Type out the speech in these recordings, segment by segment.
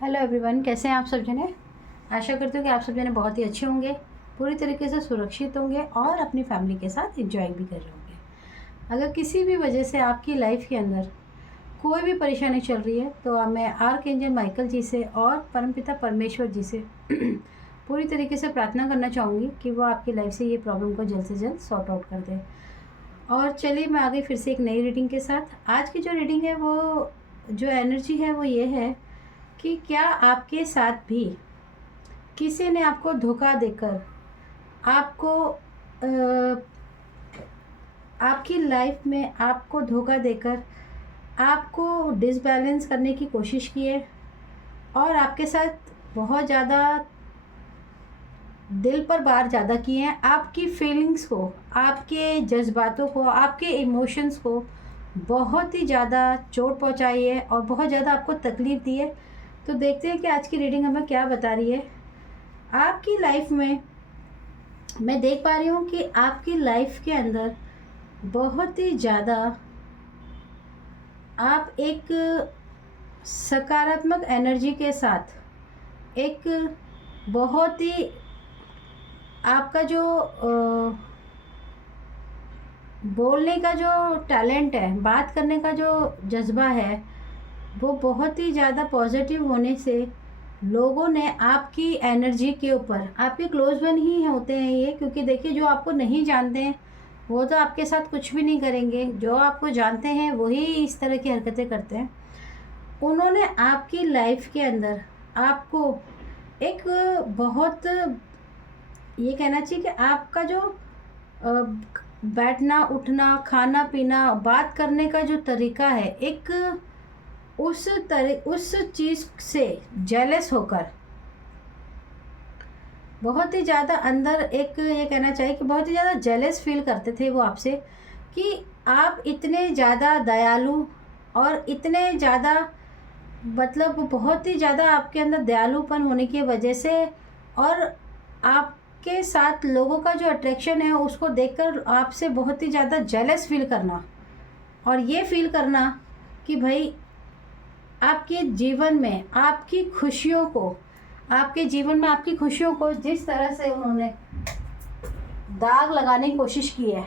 Hello everyone, कैसे हैं आप सब जने। आशा करती हूँ कि आप सब जने बहुत ही अच्छे होंगे, पूरी तरीके से सुरक्षित होंगे और अपनी फैमिली के साथ एंजॉय भी कर रहे होंगे। अगर किसी भी वजह से आपकी लाइफ के अंदर कोई भी परेशानी चल रही है तो मैं आर्कएंजल माइकल जी से और परमपिता परमेश्वर जी से पूरी तरीके से प्रार्थना करना चाहूँगी कि वो आपकी लाइफ से ये प्रॉब्लम को जल्द से जल्द सॉर्ट आउट कर दे। और चलिए मैं आ गई फिर से एक नई रीडिंग के साथ। आज की जो रीडिंग है वो जो एनर्जी है वो ये है कि क्या आपके साथ भी किसी ने आपको धोखा देकर आपको आपकी लाइफ में आपको धोखा देकर आपको डिसबैलेंस करने की कोशिश की है और आपके साथ बहुत ज़्यादा दिल पर वार ज़्यादा किए हैं, आपकी फीलिंग्स को, आपके जज्बातों को, आपके इमोशंस को बहुत ही ज़्यादा चोट पहुंचाई है और बहुत ज़्यादा आपको तकलीफ़ दी है। तो देखते हैं कि आज की रीडिंग हमें क्या बता रही है। आपकी लाइफ में मैं देख पा रही हूँ कि आपकी लाइफ के अंदर बहुत ही ज़्यादा आप एक सकारात्मक एनर्जी के साथ एक बहुत ही आपका जो बोलने का जो टैलेंट है, बात करने का जो जज्बा है, वो बहुत ही ज़्यादा पॉजिटिव होने से लोगों ने आपकी एनर्जी के ऊपर, आपके क्लोज वन ही होते हैं ये, क्योंकि देखिए जो आपको नहीं जानते हैं वो तो आपके साथ कुछ भी नहीं करेंगे, जो आपको जानते हैं वही इस तरह की हरकतें करते हैं। उन्होंने आपकी लाइफ के अंदर आपको एक बहुत, ये कहना चाहिए कि आपका जो बैठना उठना, खाना पीना, बात करने का जो तरीका है, एक उस चीज़ से जेलस होकर बहुत ही ज़्यादा अंदर एक, ये कहना चाहिए कि बहुत ही ज़्यादा जेलस फील करते थे वो आपसे कि आप इतने ज़्यादा दयालु और इतने ज़्यादा, मतलब बहुत ही ज़्यादा आपके अंदर दयालुपन होने की वजह से और आपके साथ लोगों का जो अट्रैक्शन है उसको देखकर आपसे बहुत ही ज़्यादा जेलस फील करना और ये फील करना कि भाई आपके जीवन में आपकी खुशियों को, आपके जीवन में आपकी खुशियों को जिस तरह से उन्होंने दाग लगाने की कोशिश की है,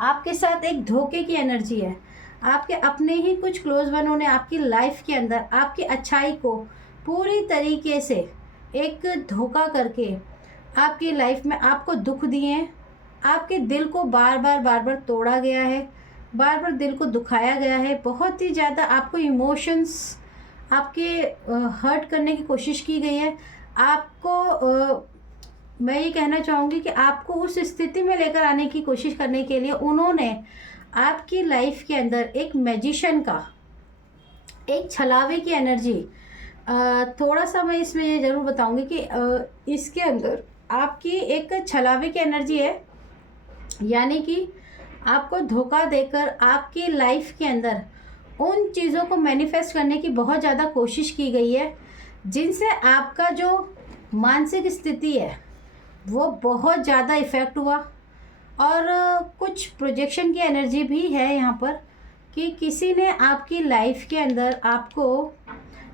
आपके साथ एक धोखे की एनर्जी है। आपके अपने ही कुछ क्लोज वनों ने आपकी लाइफ के अंदर आपकी अच्छाई को पूरी तरीके से एक धोखा करके आपकी लाइफ में आपको दुख दिए हैं। आपके दिल को बार बार तोड़ा गया है, बार बार दिल को दुखाया गया है, बहुत ही ज़्यादा आपको इमोशंस आपके हर्ट करने की कोशिश की गई है। आपको मैं ये कहना चाहूँगी कि आपको उस स्थिति में लेकर आने की कोशिश करने के लिए उन्होंने आपकी लाइफ के अंदर एक मैजिशियन का, एक छलावे की एनर्जी, थोड़ा सा मैं इसमें ये ज़रूर बताऊँगी कि इसके अंदर आपकी एक छलावे की एनर्जी है, यानी कि आपको धोखा देकर आपकी लाइफ के अंदर उन चीज़ों को मैनिफेस्ट करने की बहुत ज़्यादा कोशिश की गई है जिनसे आपका जो मानसिक स्थिति है वो बहुत ज़्यादा इफ़ेक्ट हुआ। और कुछ प्रोजेक्शन की एनर्जी भी है यहाँ पर कि किसी ने आपकी लाइफ के अंदर आपको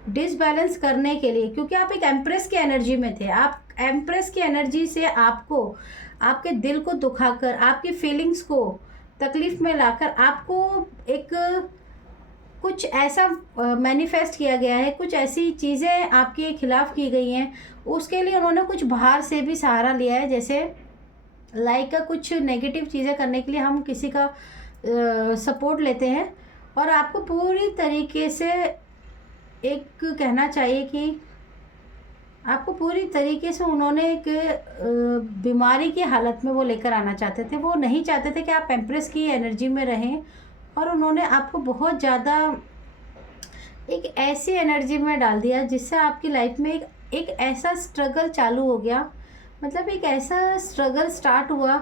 डिसबैलेंस करने के लिए, क्योंकि आप एक एम्प्रेस की एनर्जी में थे, आप एम्प्रेस की एनर्जी से आपको आपके दिल को दुखाकर, आपकी फीलिंग्स को तकलीफ़ में लाकर आपको एक कुछ ऐसा मैनिफेस्ट किया गया है, कुछ ऐसी चीज़ें आपके खिलाफ़ की गई हैं, उसके लिए उन्होंने कुछ बाहर से भी सहारा लिया है। जैसे लाइक कुछ नेगेटिव चीज़ें करने के लिए हम किसी का सपोर्ट लेते हैं और आपको पूरी तरीके से, एक कहना चाहिए कि आपको पूरी तरीके से उन्होंने एक बीमारी की हालत में वो लेकर आना चाहते थे। वो नहीं चाहते थे कि आप एम्प्रेस की एनर्जी में रहें और उन्होंने आपको बहुत ज़्यादा एक ऐसी एनर्जी में डाल दिया जिससे आपकी लाइफ में एक ऐसा स्ट्रगल चालू हो गया, मतलब एक ऐसा स्ट्रगल स्टार्ट हुआ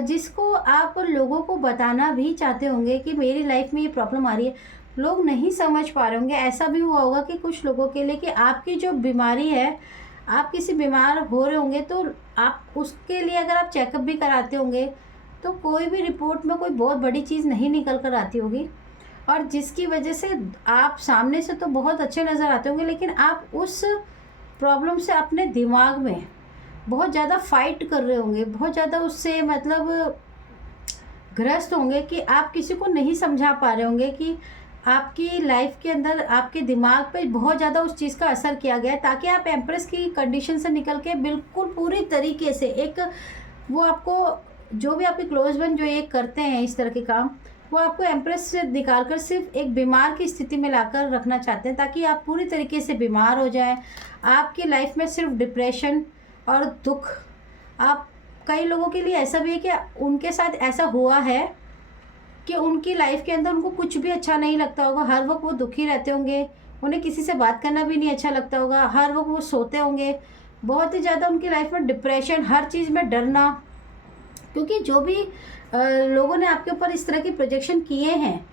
जिसको आप लोगों को बताना भी चाहते होंगे कि मेरी लाइफ में ये प्रॉब्लम आ रही है, लोग नहीं समझ पा रहे होंगे। ऐसा भी हुआ होगा कि कुछ लोगों के लिए कि आपकी जो बीमारी है, आप किसी बीमार हो रहे होंगे तो आप उसके लिए अगर आप चेकअप भी कराते होंगे तो कोई भी रिपोर्ट में कोई बहुत बड़ी चीज़ नहीं निकल कर आती होगी। और जिसकी वजह से आप सामने से तो बहुत अच्छे नज़र आते होंगे, लेकिन आप उस प्रॉब्लम से अपने दिमाग में बहुत ज़्यादा फाइट कर रहे होंगे, बहुत ज़्यादा उससे मतलब ग्रस्त होंगे कि आप किसी को नहीं समझा पा रहे होंगे कि आपकी लाइफ के अंदर आपके दिमाग पे बहुत ज़्यादा उस चीज़ का असर किया गया है, ताकि आप एम्प्रेस की कंडीशन से निकल के बिल्कुल पूरी तरीके से एक वो आपको जो भी आपके क्लोज वन जो ये करते हैं इस तरह के काम, वो आपको एम्प्रेस से निकाल कर सिर्फ एक बीमार की स्थिति में लाकर रखना चाहते हैं, ताकि आप पूरी तरीके से बीमार हो जाएं। आपकी लाइफ में सिर्फ डिप्रेशन और दुख, आप कई लोगों के लिए ऐसा भी है कि उनके साथ ऐसा हुआ है कि उनकी लाइफ के अंदर उनको कुछ भी अच्छा नहीं लगता होगा, हर वक्त वो दुखी रहते होंगे, उन्हें किसी से बात करना भी नहीं अच्छा लगता होगा, हर वक्त वो सोते होंगे, बहुत ही ज़्यादा उनकी लाइफ में डिप्रेशन, हर चीज़ में डरना। क्योंकि जो भी लोगों ने आपके ऊपर इस तरह की प्रोजेक्शन किए हैं,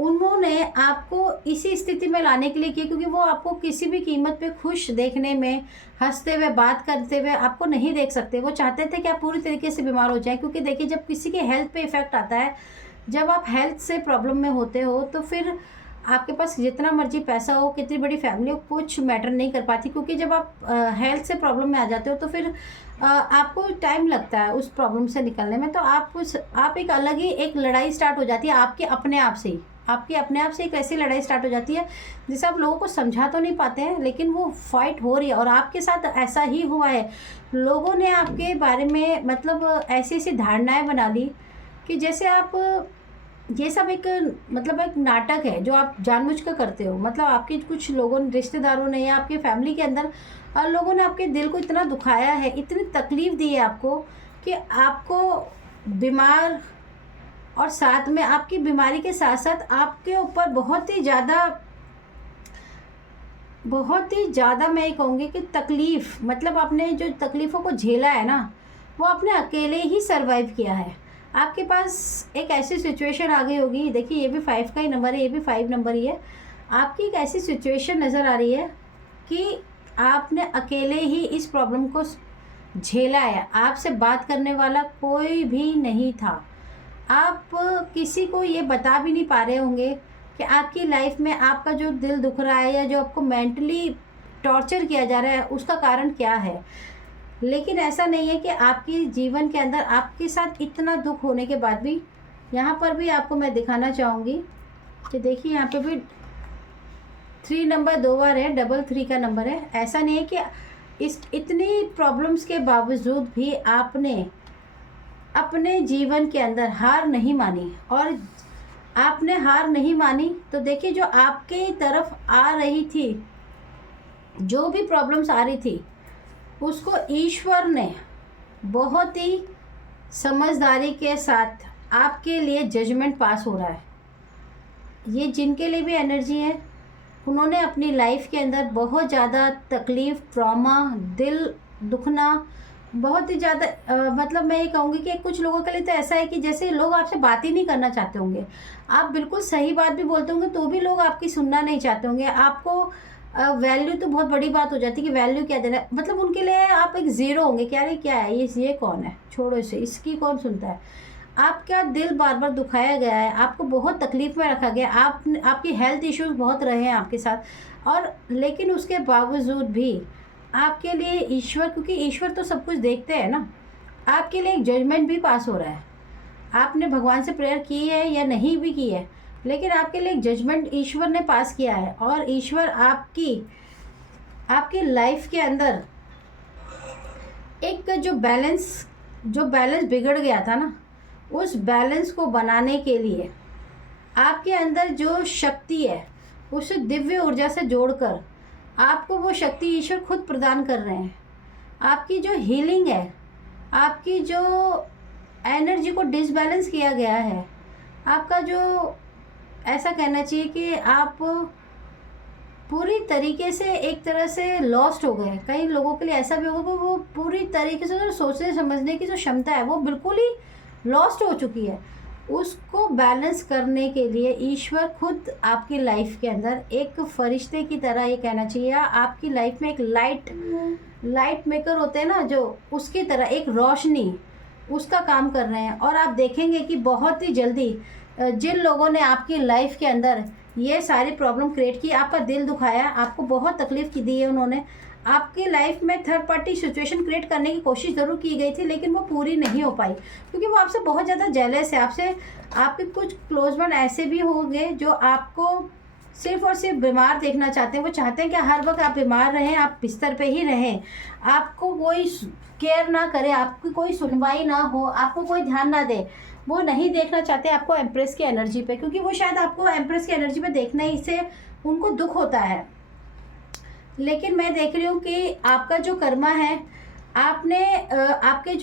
उन्होंने आपको इसी स्थिति में लाने के लिए किया, क्योंकि वो आपको किसी भी कीमत पे खुश देखने में, हंसते हुए, बात करते हुए आपको नहीं देख सकते। वो चाहते थे कि आप पूरी तरीके से बीमार हो जाएं, क्योंकि देखिए जब किसी के हेल्थ पे इफ़ेक्ट आता है, जब आप हेल्थ से प्रॉब्लम में होते हो, तो फिर आपके पास जितना मर्जी पैसा हो, कितनी बड़ी फैमिली हो, कुछ मैटर नहीं कर पाती। क्योंकि जब आप हेल्थ से प्रॉब्लम में आ जाते हो तो फिर आपको टाइम लगता है उस प्रॉब्लम से निकलने में। तो आप एक अलग ही एक लड़ाई स्टार्ट हो जाती है आपके अपने आप से ही, आपके अपने आप से एक ऐसी लड़ाई स्टार्ट हो जाती है जिसे आप लोगों को समझा तो नहीं पाते हैं, लेकिन वो फाइट हो रही है। और आपके साथ ऐसा ही हुआ है, लोगों ने आपके बारे में मतलब ऐसी ऐसी धारणाएं बना ली कि जैसे आप, ये सब एक मतलब एक नाटक है जो आप जानबूझ कर करते हो। मतलब आपके कुछ लोगों ने, रिश्तेदारों ने या आपके फैमिली के अंदर लोगों ने आपके दिल को इतना दुखाया है, इतनी तकलीफ़ दी है आपको कि आपको बीमार, और साथ में आपकी बीमारी के साथ साथ आपके ऊपर बहुत ही ज़्यादा मैं ये कहूँगी कि तकलीफ़, मतलब आपने जो तकलीफ़ों को झेला है ना, वो आपने अकेले ही सरवाइव किया है। आपके पास एक ऐसी सिचुएशन आ गई होगी, देखिए ये भी 5 का ही नंबर है, ये भी 5 नंबर ही है। आपकी एक ऐसी सिचुएशन नज़र आ रही है कि आपने अकेले ही इस प्रॉब्लम को झेला है, आपसे बात करने वाला कोई भी नहीं था। आप किसी को ये बता भी नहीं पा रहे होंगे कि आपकी लाइफ में आपका जो दिल दुख रहा है या जो आपको मेंटली टॉर्चर किया जा रहा है उसका कारण क्या है। लेकिन ऐसा नहीं है कि आपके जीवन के अंदर आपके साथ इतना दुख होने के बाद भी, यहाँ पर भी आपको मैं दिखाना चाहूँगी कि देखिए यहाँ पे भी 3 नंबर 2 बार है, 3 का नंबर है। ऐसा नहीं है कि इतनी प्रॉब्लम्स के बावजूद भी आपने अपने जीवन के अंदर हार नहीं मानी। और आपने हार नहीं मानी तो देखिए जो आपके तरफ आ रही थी, जो भी प्रॉब्लम्स आ रही थी, उसको ईश्वर ने बहुत ही समझदारी के साथ आपके लिए जजमेंट पास हो रहा है। ये जिनके लिए भी एनर्जी है, उन्होंने अपनी लाइफ के अंदर बहुत ज़्यादा तकलीफ़, ट्रॉमा, दिल दुखना, बहुत ही ज़्यादा मतलब मैं ये कहूँगी कि कुछ लोगों के लिए तो ऐसा है कि जैसे लोग आपसे बात ही नहीं करना चाहते होंगे। आप बिल्कुल सही बात भी बोलते होंगे तो भी लोग आपकी सुनना नहीं चाहते होंगे। आपको वैल्यू तो बहुत बड़ी बात हो जाती है कि वैल्यू क्या देना है, मतलब उनके लिए आप एक ज़ीरो होंगे कि अरे क्या है ये कौन है, छोड़ो इसे, इसकी कौन सुनता है। आपका दिल बार बार दुखाया गया है, आपको बहुत तकलीफ़ में रखा गया, आपकी हेल्थ इश्यूज बहुत रहे हैं आपके साथ, और लेकिन उसके बावजूद भी आपके लिए ईश्वर, क्योंकि ईश्वर तो सब कुछ देखते हैं ना, आपके लिए एक जजमेंट भी पास हो रहा है। आपने भगवान से प्रेयर की है या नहीं भी की है, लेकिन आपके लिए एक जजमेंट ईश्वर ने पास किया है। और ईश्वर आपकी लाइफ के अंदर एक जो बैलेंस बिगड़ गया था ना, उस बैलेंस को बनाने के लिए आपके अंदर जो शक्ति है उसे दिव्य ऊर्जा से जोड़कर आपको वो शक्ति ईश्वर खुद प्रदान कर रहे हैं। आपकी जो हीलिंग है, आपकी जो एनर्जी को डिसबैलेंस किया गया है, आपका जो ऐसा कहना चाहिए कि आप पूरी तरीके से एक तरह से लॉस्ट हो गए। कई लोगों के लिए ऐसा भी होगा कि वो पूरी तरीके से सोचने समझने की जो क्षमता है वो बिल्कुल ही लॉस्ट हो चुकी है। उसको बैलेंस करने के लिए ईश्वर खुद आपकी लाइफ के अंदर एक फरिश्ते की तरह, ये कहना चाहिए, आपकी लाइफ में एक लाइट मेकर होते हैं ना, जो उसकी तरह एक रोशनी उसका काम कर रहे हैं। और आप देखेंगे कि बहुत ही जल्दी जिन लोगों ने आपकी लाइफ के अंदर ये सारी प्रॉब्लम क्रिएट की, आपका दिल दुखाया, आपको बहुत तकलीफ की दी है उन्होंने, आपकी लाइफ में थर्ड पार्टी सिचुएशन क्रिएट करने की कोशिश ज़रूर की गई थी, लेकिन वो पूरी नहीं हो पाई क्योंकि वो आपसे बहुत ज़्यादा जेलस है। आपसे आपके कुछ क्लोज वन ऐसे भी होंगे जो आपको सिर्फ और सिर्फ बीमार देखना चाहते हैं। वो चाहते हैं कि हर वक्त आप बीमार रहें, आप बिस्तर पे ही रहें, आपको कोई केयर ना करे, आपकी कोई सुनवाई ना हो, आपको कोई ध्यान ना दे। वो नहीं देखना चाहते आपको एम्प्रेस की एनर्जी पे, क्योंकि वो शायद आपको एम्प्रेस की एनर्जी पे देखने ही से उनको दुख होता है। लेकिन मैं देख रही हूँ कि आपका जो कर्मा है, आपने आपके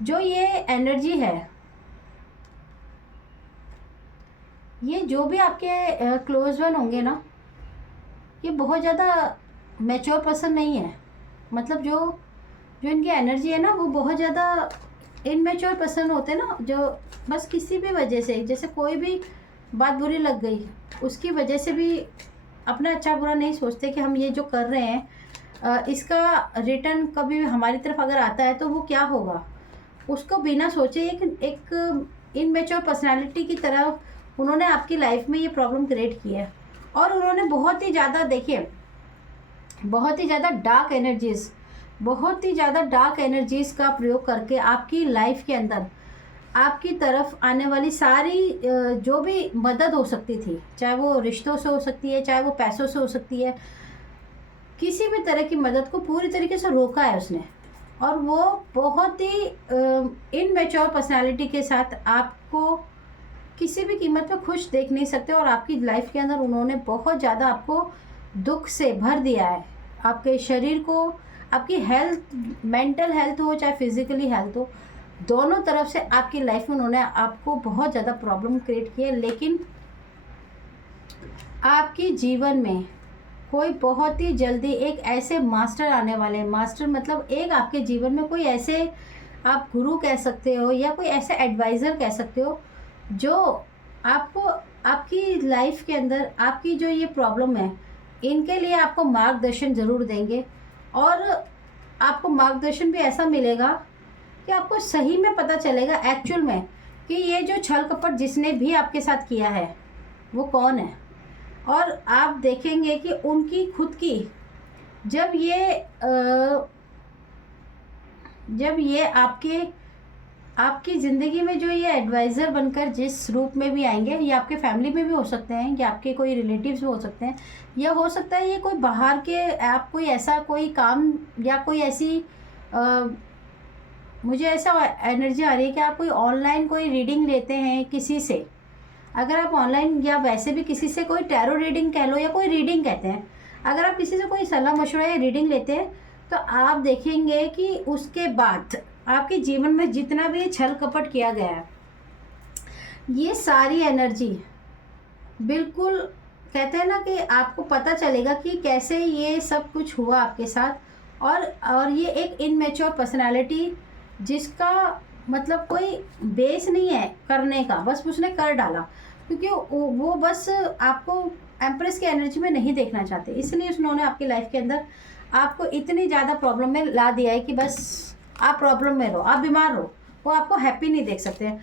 जो ये एनर्जी है, ये जो भी आपके क्लोज वन होंगे ना, ये बहुत ज़्यादा मैच्योर पर्सन नहीं है। मतलब जो जो इनकी एनर्जी है ना, वो बहुत ज़्यादा इनमेच्योर पर्सन होते हैं ना, जो बस किसी भी वजह से, जैसे कोई भी बात बुरी लग गई उसकी वजह से भी अपना अच्छा बुरा नहीं सोचते कि हम ये जो कर रहे हैं इसका रिटर्न कभी हमारी तरफ अगर आता है तो वो क्या होगा, उसको बिना सोचे एक इनमेच्योर पर्सनालिटी की तरह उन्होंने आपकी लाइफ में ये प्रॉब्लम क्रिएट की है। और उन्होंने बहुत ही ज़्यादा, देखिए, बहुत ही ज़्यादा डार्क एनर्जीज़ का प्रयोग करके आपकी लाइफ के अंदर आपकी तरफ आने वाली सारी जो भी मदद हो सकती थी, चाहे वो रिश्तों से हो सकती है, चाहे वो पैसों से हो सकती है, किसी भी तरह की मदद को पूरी तरीके से रोका है उसने। और वो बहुत ही इनमेच्योर पर्सनालिटी के साथ आपको किसी भी कीमत पे खुश देख नहीं सकते। और आपकी लाइफ के अंदर उन्होंने बहुत ज़्यादा आपको दुख से भर दिया है। आपके शरीर को, आपकी हेल्थ, मेंटल हेल्थ हो चाहे फिज़िकली हेल्थ हो, दोनों तरफ से आपकी लाइफ में उन्होंने आपको बहुत ज़्यादा प्रॉब्लम क्रिएट की है। लेकिन आपके जीवन में कोई बहुत ही जल्दी एक ऐसे मास्टर आने वाले हैं। मास्टर मतलब एक आपके जीवन में कोई ऐसे, आप गुरु कह सकते हो या कोई ऐसे एडवाइज़र कह सकते हो, जो आपको आपकी लाइफ के अंदर आपकी जो ये प्रॉब्लम है इनके लिए आपको मार्गदर्शन ज़रूर देंगे। और आपको मार्गदर्शन भी ऐसा मिलेगा कि आपको सही में पता चलेगा एक्चुअल में कि ये जो छल कपट जिसने भी आपके साथ किया है वो कौन है। और आप देखेंगे कि उनकी खुद की जब ये आपकी ज़िंदगी में जो ये एडवाइज़र बनकर जिस रूप में भी आएंगे, ये आपके फैमिली में भी हो सकते हैं, या आपके कोई रिलेटिव्स भी हो सकते हैं, या हो सकता है ये कोई बाहर के आप कोई ऐसा कोई काम या कोई ऐसी मुझे ऐसा एनर्जी आ रही है कि आप कोई ऑनलाइन कोई रीडिंग लेते हैं किसी से। अगर आप ऑनलाइन या वैसे भी किसी से कोई टैरो रीडिंग कह लो या कोई रीडिंग कहते हैं, अगर आप किसी से कोई सलाह मशवरा या रीडिंग लेते हैं तो आप देखेंगे कि उसके बाद आपके जीवन में जितना भी छल कपट किया गया है, ये सारी एनर्जी बिल्कुल, कहते हैं ना कि आपको पता चलेगा कि कैसे ये सब कुछ हुआ आपके साथ। और ये एक इनमेच्योर पर्सनालिटी जिसका मतलब कोई बेस नहीं है करने का, बस उसने कर डाला क्योंकि वो बस आपको एम्प्रेस की एनर्जी में नहीं देखना चाहते, इसलिए उन्होंने आपकी लाइफ के अंदर आपको इतनी ज़्यादा प्रॉब्लम में ला दिया है कि बस आप प्रॉब्लम में रहो, आप बीमार रहो, वो आपको हैप्पी नहीं देख सकते हैं।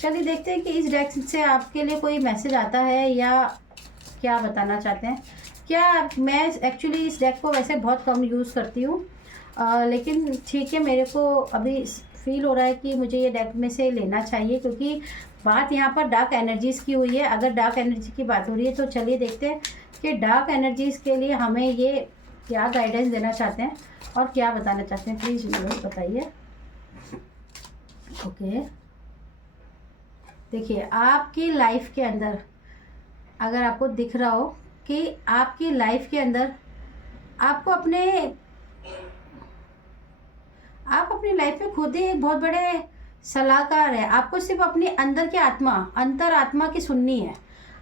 चलिए देखते हैं कि इस डेक से आपके लिए कोई मैसेज आता है या क्या बताना चाहते हैं। क्या मैं एक्चुअली इस डेक को वैसे बहुत कम यूज़ करती हूँ, लेकिन ठीक है, मेरे को अभी फील हो रहा है कि मुझे ये डेक में से लेना चाहिए क्योंकि बात यहाँ पर डार्क एनर्जीज़ की हुई है। अगर डार्क एनर्जी की बात हो रही है तो चलिए देखते हैं कि डार्क एनर्जीज़ के लिए हमें ये क्या गाइडेंस देना चाहते हैं और क्या बताना चाहते हैं। प्लीज़ मुझे बताइए। ओके, देखिए आपकी लाइफ के अंदर अगर आपको दिख रहा हो कि आपकी लाइफ के अंदर आपको आप अपनी लाइफ में खुद ही एक बहुत बड़े सलाहकार है। आपको सिर्फ अपनी अंदर की अंतर आत्मा की सुननी है।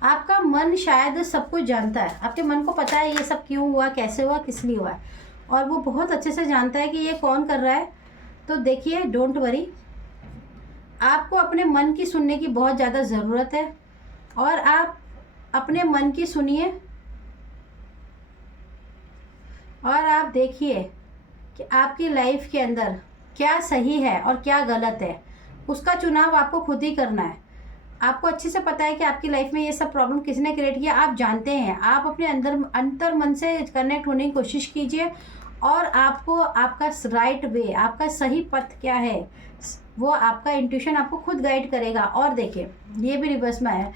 आपका मन शायद सब कुछ जानता है, आपके मन को पता है ये सब क्यों हुआ, कैसे हुआ, किस लिए हुआ है, और वो बहुत अच्छे से जानता है कि ये कौन कर रहा है। तो देखिए, डोंट वरी, आपको अपने मन की सुनने की बहुत ज़्यादा ज़रूरत है और आप अपने मन की सुनिए और आप देखिए कि आपकी लाइफ के अंदर क्या सही है और क्या गलत है, उसका चुनाव आपको खुद ही करना है। आपको अच्छे से पता है कि आपकी लाइफ में ये सब प्रॉब्लम किसने क्रिएट किया, आप जानते हैं। आप अपने अंतर मन से कनेक्ट होने की कोशिश कीजिए और आपको आपका राइट वे, आपका सही पथ क्या है, वो आपका इंट्यूशन आपको खुद गाइड करेगा। और देखिए ये भी रिवर्स में है,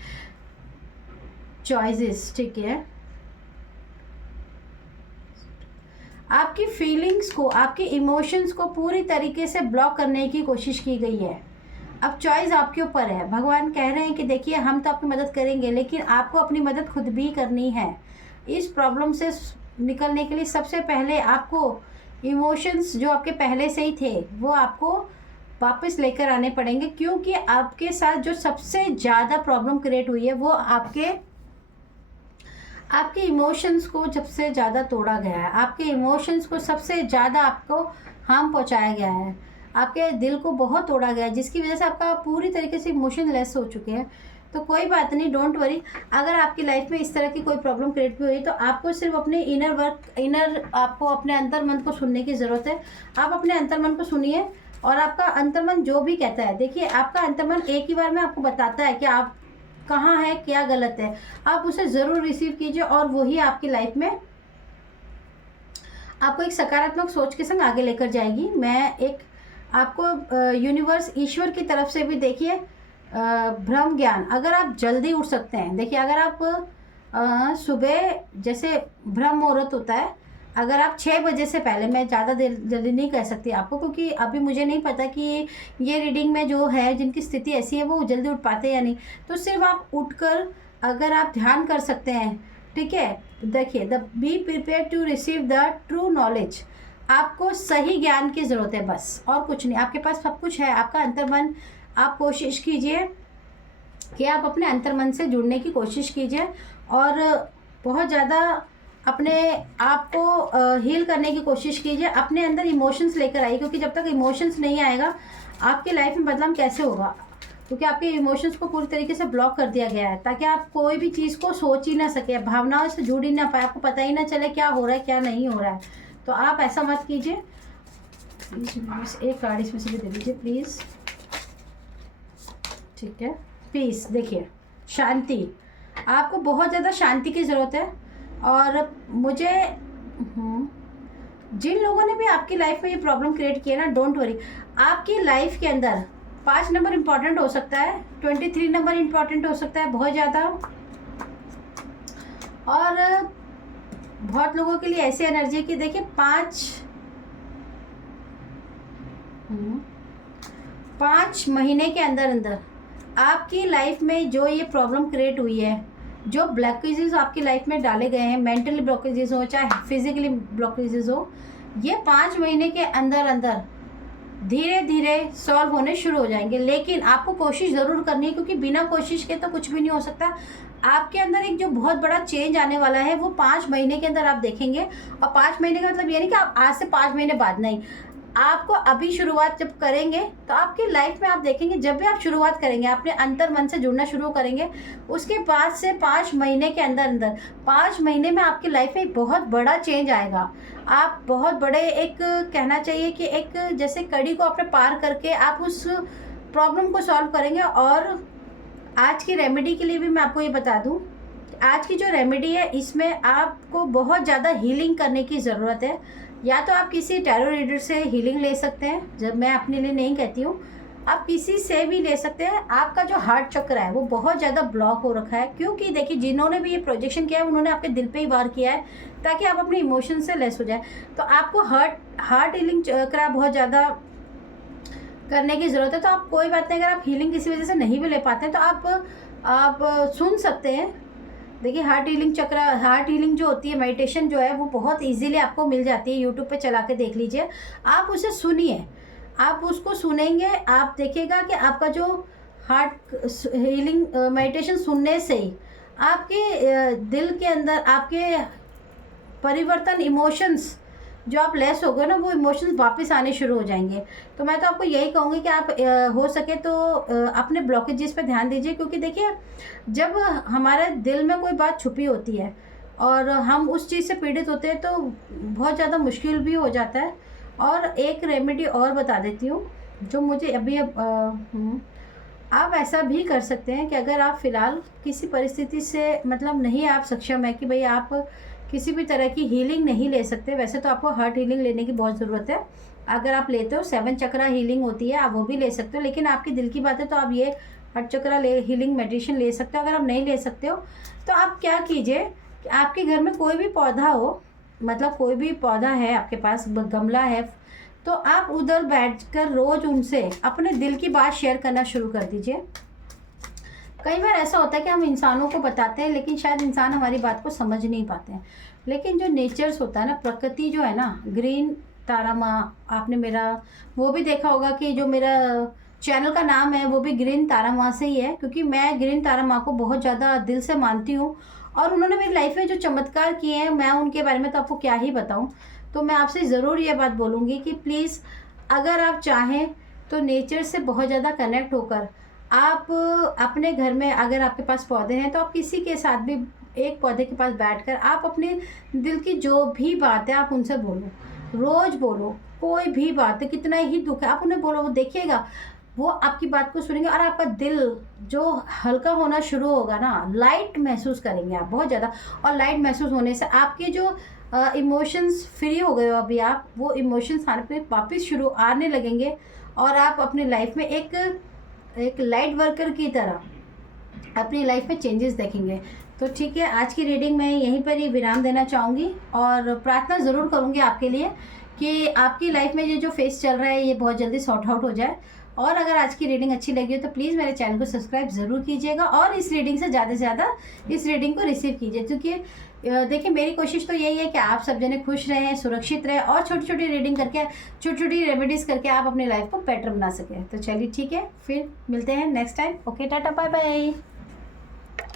चॉइसेस, ठीक है। आपकी फीलिंग्स को, आपके इमोशंस को पूरी तरीके से ब्लॉक करने की कोशिश की गई है। अब चॉइस आपके ऊपर है। भगवान कह रहे हैं कि देखिए हम तो आपकी मदद करेंगे, लेकिन आपको अपनी मदद खुद भी करनी है। इस प्रॉब्लम से निकलने के लिए सबसे पहले आपको इमोशंस जो आपके पहले से ही थे वो आपको वापस लेकर आने पड़ेंगे, क्योंकि आपके साथ जो सबसे ज़्यादा प्रॉब्लम क्रिएट हुई है वो आपके इमोशंस को सबसे ज़्यादा तोड़ा गया है। आपके इमोशंस को सबसे ज़्यादा आपको हार्म पहुंचाया गया है, आपके दिल को बहुत तोड़ा गया है, जिसकी वजह से आपका पूरी तरीके से इमोशन लेस हो चुके हैं। तो कोई बात नहीं, डोंट वरी। अगर आपकी लाइफ में इस तरह की कोई प्रॉब्लम क्रिएट भी हुई तो आपको सिर्फ अपने आपको अपने अंतर्मन को सुनने की ज़रूरत है। आप अपने अंतर्मन को सुनिए और आपका अंतर्मन जो भी कहता है, देखिए आपका अंतर्मन एक ही बार में आपको बताता है कि आप कहाँ है, क्या गलत है। आप उसे ज़रूर रिसीव कीजिए और वही आपकी लाइफ में आपको एक सकारात्मक सोच के संग आगे लेकर जाएगी। मैं एक आपको यूनिवर्स, ईश्वर की तरफ से भी देखिए ब्रह्म ज्ञान, अगर आप जल्दी उठ सकते हैं, देखिए अगर आप सुबह, जैसे ब्रह्म मुहूर्त होता है, अगर आप 6 बजे से पहले, मैं ज़्यादा देर जल्दी नहीं कह सकती आपको, क्योंकि अभी मुझे नहीं पता कि ये रीडिंग में जो है जिनकी स्थिति ऐसी है वो जल्दी उठ पाते हैं या नहीं, तो सिर्फ आप उठकर अगर आप ध्यान कर सकते हैं, ठीक है। देखिए, the be prepare to receive the true knowledge, आपको सही ज्ञान की ज़रूरत है बस, और कुछ नहीं। आपके पास सब कुछ है, आपका अंतर्मन। आप कोशिश कीजिए कि आप अपने अंतर्मन से जुड़ने की कोशिश कीजिए और बहुत ज़्यादा अपने आप को हील करने की कोशिश कीजिए। अपने अंदर इमोशंस लेकर आइए, क्योंकि जब तक इमोशंस नहीं आएगा आपकी लाइफ में बदलाव कैसे होगा, क्योंकि आपके इमोशंस को पूरी तरीके से ब्लॉक कर दिया गया है, ताकि आप कोई भी चीज़ को सोच ही ना सके, भावनाओं से जुड़ ही ना पाए, आपको पता ही ना चले क्या हो रहा है क्या नहीं हो रहा है। तो आप ऐसा मत कीजिए। प्लीज़ एक कार्ड इसमें से भी दे दीजिए प्लीज़, ठीक है। पीस, देखिए शांति, आपको बहुत ज़्यादा शांति की ज़रूरत है। और मुझे जिन लोगों ने भी आपकी लाइफ में ये प्रॉब्लम क्रिएट किया ना, डोंट वरी, आपकी लाइफ के अंदर 5 नंबर इम्पॉर्टेंट हो सकता है, 23 नंबर इम्पॉर्टेंट हो सकता है बहुत ज़्यादा, और बहुत लोगों के लिए ऐसी एनर्जी की, देखिए 5 महीने के अंदर अंदर आपकी लाइफ में जो ये प्रॉब्लम क्रिएट हुई है, जो ब्लॉकेजेस आपकी लाइफ में डाले गए हैं, मेंटली ब्लॉकेजेस हो चाहे फिजिकली ब्लॉकेजेस हो, ये 5 महीने के अंदर अंदर धीरे धीरे सॉल्व होने शुरू हो जाएंगे। लेकिन आपको कोशिश ज़रूर करनी है, क्योंकि बिना कोशिश के तो कुछ भी नहीं हो सकता। आपके अंदर एक जो बहुत बड़ा चेंज आने वाला है वो 5 महीने के अंदर आप देखेंगे। और 5 महीने का मतलब ये नहीं कि आप आज से 5 महीने बाद, नहीं, आपको अभी शुरुआत जब करेंगे तो आपकी लाइफ में आप देखेंगे, जब भी आप शुरुआत करेंगे अपने अंतर मन से जुड़ना शुरू करेंगे, उसके बाद से 5 महीने के अंदर अंदर 5 महीने में आपकी लाइफ में एक बहुत बड़ा चेंज आएगा। आप बहुत बड़े, एक कहना चाहिए कि एक जैसे कड़ी को आपने पार करके आप उस प्रॉब्लम को सॉल्व करेंगे। और आज की रेमेडी के लिए भी मैं आपको ये बता दूँ, आज की जो रेमेडी है इसमें आपको बहुत ज़्यादा हीलिंग करने की ज़रूरत है। या तो आप किसी टैरो रीडर से हीलिंग ले सकते हैं, जब मैं अपने लिए नहीं कहती हूँ, आप किसी से भी ले सकते हैं। आपका जो हार्ट चक्र है वो बहुत ज़्यादा ब्लॉक हो रखा है, क्योंकि देखिए जिन्होंने भी ये प्रोजेक्शन किया है उन्होंने आपके दिल पे ही वार किया है, ताकि आप अपने इमोशन से लेस हो जाए। तो आपको हार्ट हीलिंग चक्र बहुत ज़्यादा करने की ज़रूरत है। तो आप कोई बात नहीं, अगर आप हीलिंग किसी वजह से नहीं भी ले पाते हैं तो आप सुन सकते हैं। देखिए हार्ट हीलिंग जो होती है, मेडिटेशन जो है वो बहुत इजीली आपको मिल जाती है, यूट्यूब पे चला के देख लीजिए। आप उसे सुनिए, आप उसको सुनेंगे, आप देखिएगा कि आपका जो हार्ट हीलिंग मेडिटेशन सुनने से ही आपके दिल के अंदर आपके परिवर्तन, इमोशंस जो आप लेस हो गए ना, वो इमोशंस वापस आने शुरू हो जाएंगे। तो मैं तो आपको यही कहूँगी कि आप हो सके तो अपने ब्लॉकेजेस पे ध्यान दीजिए, क्योंकि देखिए जब हमारे दिल में कोई बात छुपी होती है और हम उस चीज़ से पीड़ित होते हैं तो बहुत ज़्यादा मुश्किल भी हो जाता है। और एक रेमेडी और बता देती हूँ जो मुझे अभी आप ऐसा भी कर सकते हैं कि अगर आप फ़िलहाल किसी परिस्थिति से मतलब नहीं आप सक्षम है कि भई आप किसी भी तरह की हीलिंग नहीं ले सकते, वैसे तो आपको हार्ट हीलिंग लेने की बहुत ज़रूरत है। अगर आप लेते हो 7 चक्रा हीलिंग होती है, आप वो भी ले सकते हो, लेकिन आपके दिल की बात है तो आप ये हार्ट चक्रा ले हीलिंग मेडिटेशन ले सकते हो। अगर आप नहीं ले सकते हो तो आप क्या कीजिए कि आपके घर में कोई भी पौधा हो, मतलब कोई भी पौधा है आपके पास, गमला है, तो आप उधर बैठकर रोज़ उनसे अपने दिल की बात शेयर करना शुरू कर दीजिए। कई बार ऐसा होता है कि हम इंसानों को बताते हैं लेकिन शायद इंसान हमारी बात को समझ नहीं पाते हैं। लेकिन जो नेचर्स होता है ना, प्रकृति जो है ना, ग्रीन तारा माँ, आपने मेरा वो भी देखा होगा कि जो मेरा चैनल का नाम है वो भी ग्रीन तारा माँ से ही है, क्योंकि मैं ग्रीन तारा माँ को बहुत ज़्यादा दिल से मानती हूँ और उन्होंने मेरी लाइफ में जो चमत्कार किए हैं मैं उनके बारे में तो आपको क्या ही बताऊँ। तो मैं आपसे ज़रूर ये बात बोलूँगी कि प्लीज़ अगर आप चाहें तो नेचर से बहुत ज़्यादा कनेक्ट होकर आप अपने घर में, अगर आपके पास पौधे हैं तो आप किसी के साथ भी एक पौधे के पास बैठकर आप अपने दिल की जो भी बात है आप उनसे बोलो, रोज़ बोलो। कोई भी बात है, कितना ही दुख है आप उन्हें बोलो, वो देखिएगा वो आपकी बात को सुनेंगे और आपका दिल जो हल्का होना शुरू होगा ना, लाइट महसूस करेंगे आप बहुत ज़्यादा। और लाइट महसूस होने से आपके जो इमोशंस फ्री हो गए हो अभी आप, वो इमोशंस आने पे वापस शुरू आने लगेंगे और आप अपनी लाइफ में एक लाइट वर्कर की तरह अपनी लाइफ में चेंजेस देखेंगे। तो ठीक है, आज की रीडिंग मैं यहीं पर ही विराम देना चाहूँगी और प्रार्थना ज़रूर करूँगी आपके लिए कि आपकी लाइफ में ये जो फेस चल रहा है ये बहुत जल्दी सॉर्ट आउट हो जाए। और अगर आज की रीडिंग अच्छी लगी हो तो प्लीज़ मेरे चैनल को सब्सक्राइब ज़रूर कीजिएगा और इस रीडिंग से ज़्यादा से ज़्यादा इस रीडिंग को रिसीव कीजिए, क्योंकि देखिए मेरी कोशिश तो यही है कि आप सब जने खुश रहें, सुरक्षित रहें और छोटी छोटी रीडिंग करके, छोटी छोटी रेमेडीज़ करके आप अपनी लाइफ को बेटर बना सकें। तो चलिए ठीक है, फिर मिलते हैं next time. Okay, tata, bye bye.